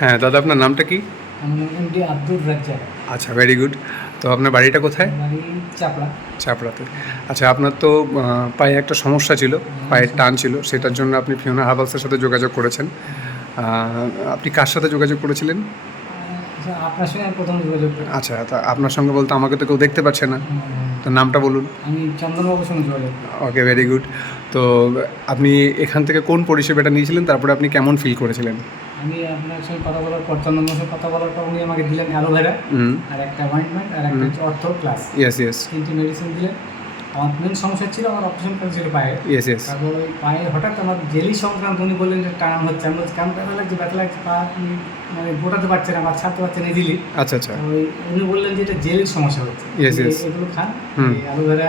হ্যাঁ দাদা আপনার নামটা কি? এমডি আব্দুর রাজ্জাক। আচ্ছা ভেরি গুড তো আপনার বাড়িটা কোথায়? চাপড়া। চাপড়াতে। আচ্ছা আপনার তো পায়ে একটা সমস্যা ছিল পায়ের টান ছিল সেটার জন্য আপনি ফিওনা হাবালসের সাথে যোগাযোগ করেছেন। আপনি কার সাথে যোগাযোগ করেছিলেন? আচ্ছা, আপনার সঙ্গে প্রথম যোগাযোগ আচ্ছা তা আপনার সঙ্গে বলতে আমাকে তো কেউ দেখতে পাচ্ছে না। উম, তো নামটা বলুন। আমি চন্দনবাবুর সঙ্গে যোগাযোগ ওকে ভেরি গুড তো আপনি এখান থেকে কোন পরিষেবাটা নিয়েছিলেন? তারপরে আপনি কেমন ফিল করেছিলেন? আমি আপনার সঙ্গে কথা বলার পর চন্দনবাবুর সঙ্গে কথা বলার পর উনি আমাকে দিলেন অ্যালোভেরা আর একটা অয়েন্টমেন্ট আর একটা হচ্ছে অর্থ প্লাস ইয়েস ইয়েস তিনটি মেডিসিন দিলেন। আমার মেন সমস্যা ছিল আমার অপারেশন করেছিল পায়ে। ইয়েস ইয়েস তারপর ওই পায়ে হঠাৎ আমার জেলি সংক্রান্ত উনি বললেন যে টান হচ্ছে। আমি বলছি কেমন ব্যথা লাগছে? ব্যথা লাগছে? পা আপনি মানে গোটাতে পারছে না বা ছাড়তে পারছেন ইজিলি আচ্ছা আচ্ছা। ওই উনি বললেন যে এটা জেলির সমস্যা হচ্ছে। Yes yes. এগুলো খান অ্যালোভেরা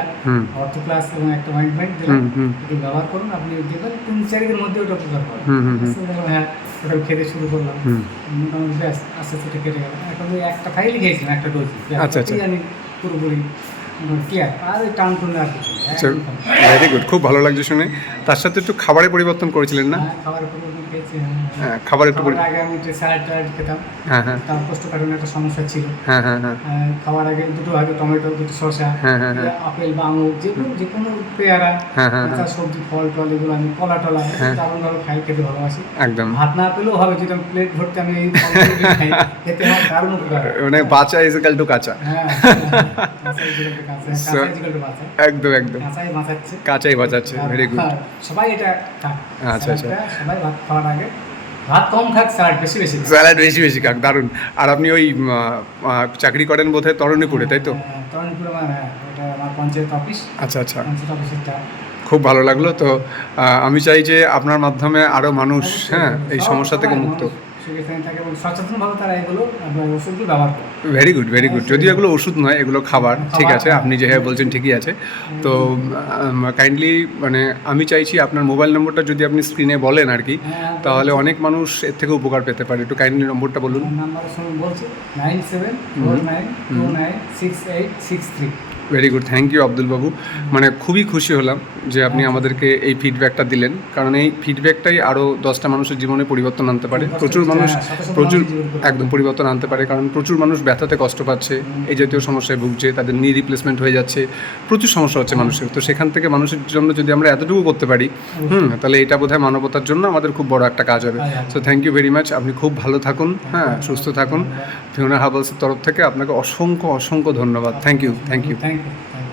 অর্থো প্লাস এবং একটা অয়েন্টমেন্ট দিলাম একটু ব্যবহার করুন আপনি দেখবেন তিন চার দিনের মধ্যে ওটা উপকার পাবেন। দেখলাম, হ্যাঁ। ওটা খেতে শুরু করলাম। মোটামুটি আস্তে আস্তে কেটে গেল। এখন ওই একটা ফাইলই খেয়েছিলাম একটা ডোজ আচ্ছা, আচ্ছা। আমি পুরোপুরি আচ্ছা। ভেরি গুড খুব ভালো লাগছে শুনে। তার সাথে একটু খাবারের পরিবর্তন করেছিলেন না? খাবার খাবারের হ্যাঁ। হ্যাঁ খাবার একটু আগে আমি স্যালাড ট্যালাড খেতাম। হ্যাঁ হ্যাঁ। তার কোষ্ঠকাঠিন্য একটা সমস্যা ছিল। হ্যাঁ হ্যাঁ হ্যাঁ। খাওয়ার আগে দুটো আগে টমেটো দুটো শসা হ্যাঁ, হ্যাঁ, হ্যাঁ। আপেল বা আঙুর যে কোনো যে কোনো পেয়ারা হ্যাঁ, হ্যাঁ, সবজি ফল টল এগুলো আমি কলা টলা হ্যাঁ। দারুণ খাই খেতে ভালোবাসি। একদম। ভাত না পেলেও হবে যদি আমি প্লেট ভর্তি আমি খাই খেতে আমার দারুণ উপকার। মানে বাঁচা ইজ ইকাল টু কাঁচা। হ্যাঁ একদম একদম। কাঁচাই বাঁচাচ্ছে। কাঁচাই বাঁচাচ্ছে। ভেরি গুড হ্যাঁ, সবাই এটা আচ্ছা, আচ্ছা। সবাই ভাত খাওয়ার আগে ভাত কম খাক স্যালাড বেশি বেশি খাক। স্যালাড বেশি বেশি খাক দারুণ। আর আপনি ওই চাকরি করেন বোধহয় তরণীপুরে তাই তো? হ্যাঁ, তরুণপুর আমার হ্যাঁ, ওটা আমার পঞ্চায়েত অফিস। আচ্ছা আচ্ছা। পঞ্চায়েত অফিসেরটা খুব ভালো লাগল। তো আমি চাই যে আপনার মাধ্যমে আরও মানুষ হ্যাঁ এই সমস্যা থেকে মুক্ত। সেখানে থাকে এবং সচেতনভাবে তারা এগুলো ওষুধগুলো ব্যবহার করে। ভেরি গুড ভেরি গুড যদিও এগুলো ওষুধ নয় এগুলো খাবার ঠিক আছে খাবার, আপনি যেভাবে বলছেন ঠিকই আছে। তো কাইন্ডলি মানে আমি চাইছি আপনার মোবাইল নম্বরটা যদি আপনি স্ক্রিনে বলেন আর কি হ্যাঁ, তাহলে অনেক মানুষ এর থেকে উপকার পেতে পারে। একটু কাইন্ডলি নম্বরটা বলুন। বলছি nine seven four nine two nine six eight six three very good thank you Abdul Babu মানে খুবই খুশি হলাম যে আপনি আমাদেরকে এই ফিডব্যাকটা দিলেন। কারণ এই ফিডব্যাকটাই আরও দশটা মানুষের জীবনে পরিবর্তন আনতে পারে। প্রচুর মানুষ হ্যাঁ, প্রচুর। একদম পরিবর্তন আনতে পারে। কারণ প্রচুর মানুষ ব্যথাতে কষ্ট পাচ্ছে এই জাতীয় সমস্যায় ভুগছে তাদের নি রিপ্লেসমেন্ট হয়ে যাচ্ছে প্রচুর সমস্যা হচ্ছে মানুষের। তো সেখান থেকে মানুষের জন্য যদি আমরা এতটুকু করতে পারি হুম তাহলে এটা বোধহয় মানবতার জন্য আমাদের খুব বড় একটা কাজ হবে। So thank you very much আপনি খুব ভালো থাকুন হ্যাঁ সুস্থ থাকুন। ফিওনা হাবলসের তরফ থেকে আপনাকে অসংখ্য অসংখ্য ধন্যবাদ। Thank you thank you thank you